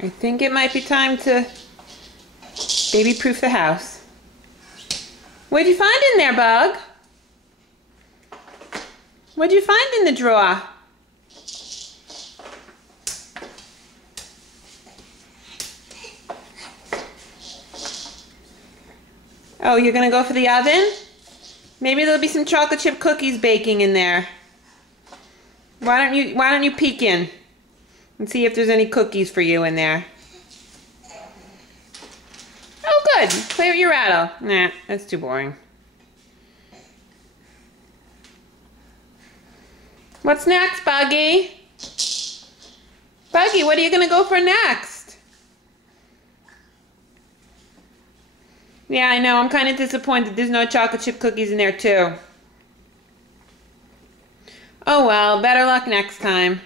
I think it might be time to baby-proof the house. What'd you find in there, Bug? What'd you find in the drawer? Oh, you're gonna go for the oven? Maybe there'll be some chocolate chip cookies baking in there. Why don't you peek in and see if there's any cookies for you in there? Oh, good. Play with your rattle. Nah, that's too boring. What's next, Buggy? Buggy, what are you gonna go for next? Yeah, I know. I'm kind of disappointed there's no chocolate chip cookies in there, too. Oh well, better luck next time.